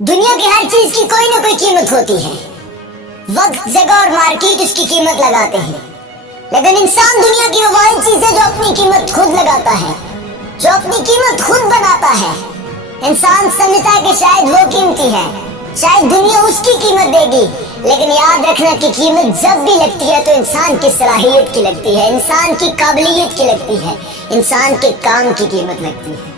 दुनिया की हर चीज की कोई ना कोई कीमत होती है। वक्त, जगह और मार्केट उसकी कीमत लगाते हैं, लेकिन इंसान दुनिया की वो वाली चीज है जो अपनी कीमत खुद लगाता है, जो अपनी कीमत खुद बनाता है। इंसान समझता है कि शायद वो कीमती है, शायद दुनिया उसकी कीमत देगी, लेकिन याद रखना कि कीमत जब भी लगती है तो इंसान की सलाहियत की लगती है, इंसान की काबिलियत की लगती है, इंसान के काम की कीमत लगती है।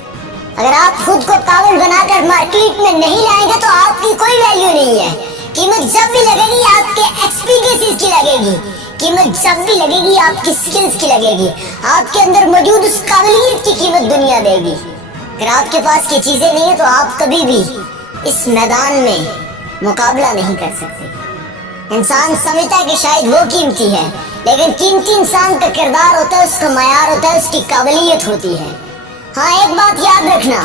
अगर आप खुद को पागल बनाकर मार्केट में नहीं लाएंगे तो आपकी कोई वैल्यू नहीं है। कीमत जब भी लगेगी आपके एक्सपीरियंसेस की लगेगी, कीमत जब भी लगेगी आपकी स्किल्स की लगेगी, आपके अंदर मौजूद उस काबिलियत की कीमत दुनिया देगी। अगर आपके पास ये चीजें नहीं है तो आप कभी भी इस मैदान में मुकाबला नहीं कर सकते। इंसान समझता है कि शायद वो कीमती है, लेकिन कीमती इंसान का किरदार होता है, उसका मयार होता है, उसकी काबिलियत होती है। हाँ, एक बात याद रखना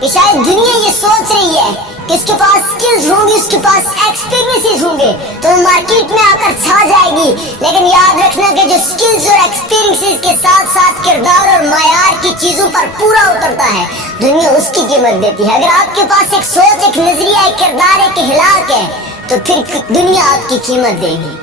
कि शायद दुनिया ये सोच रही है कि उसके पास स्किल्स होंगी, उसके पास एक्सपीरियंसेस होंगे तो मार्केट में आकर छा जाएगी, लेकिन याद रखना कि जो स्किल्स और एक्सपीरियंसेस के साथ साथ किरदार और मयार की चीजों पर पूरा उतरता है, दुनिया उसकी कीमत देती है। अगर आपके पास एक सोच, एक नजरिया, एक किरदार, एक अखलाक है तो फिर दुनिया आपकी कीमत देगी,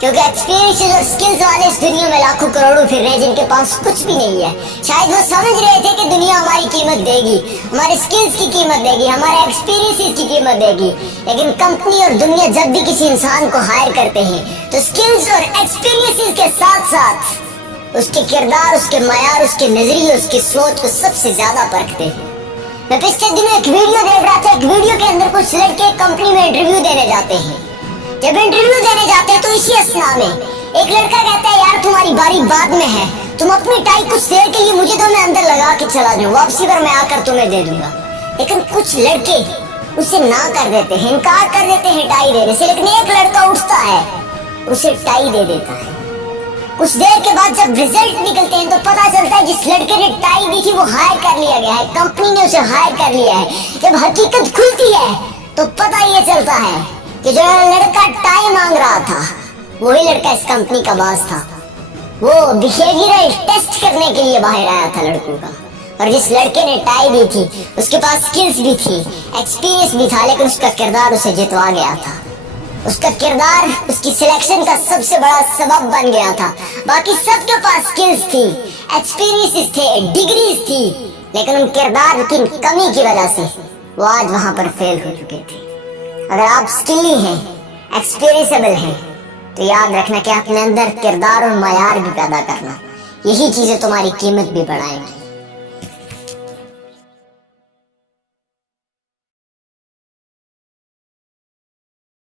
क्योंकि एक्सपीरियंस और स्किल्स वाले इस दुनिया में लाखों करोड़ों फिर रहे जिनके पास कुछ भी नहीं है। शायद वो समझ रहे थे कि दुनिया हमारी कीमत देगी, हमारे स्किल्स की कीमत देगी, हमारे एक्सपीरियंस की कीमत देगी, लेकिन कंपनी और दुनिया जब भी किसी इंसान को हायर करते हैं तो स्किल्स और एक्सपीरियंस के साथ साथ उसके किरदार, उसके मयार, उसके नजरिए, उसकी सोच को सबसे ज्यादा परखते हैं। मैं पिछले दिनों एक वीडियो देख रहा था, एक वीडियो के अंदर कुछ लड़के कंपनी में इंटरव्यू देने जाते हैं। जब इंटरव्यू देने जाते हैं तो इसी असना में एक लड़का कहता है, यार तुम्हारी बारी बाद में है, तुम अपनी टाई कुछ देर के लिए मुझे दो, मैं अंदर लगा के चला जाऊं, वापसी पर मैं आकर तुम्हें दे दूंगा। लेकिन कुछ लड़के उसे ना कर देते हैं, इनकार कर देते हैं टाई देने से, लेकिन एक लड़का उठता है, उसे टाई दे देता है। कुछ देर के बाद जब रिजल्ट निकलते हैं तो पता चलता है जिस लड़के ने टाई दी थी वो हायर कर लिया गया है, कंपनी ने उसे हायर कर लिया है। जब हकीकत खुलती है तो पता ये चलता है कि जो लड़का टाई मांग रहा था वही लड़का इस कंपनी का बॉस था। वो बिहेवियरल टेस्ट करने के लिए बाहर आया था लड़कों का, और जिस लड़के ने टाई दी थी उसके पास स्किल्स भी थी, एक्सपीरियंस भी था, लेकिन उसका किरदार उसे जितवा गया था। उसका किरदार उसकी सिलेक्शन का सबसे बड़ा सबब बन गया था। बाकी सबके पास स्किल्स थी, एक्सपीरियंसेस थे, डिग्रीज थी, लेकिन उन किरदार की कमी की वजह से वो आज वहां पर फेल हो चुके थे। अगर आप स्किली हैं, एक्सपीरियंसेबल हैं, तो याद रखना कि अपने अंदर किरदार और मयार भी पैदा करना, यही चीजें तुम्हारी कीमत भी बढ़ाएंगी।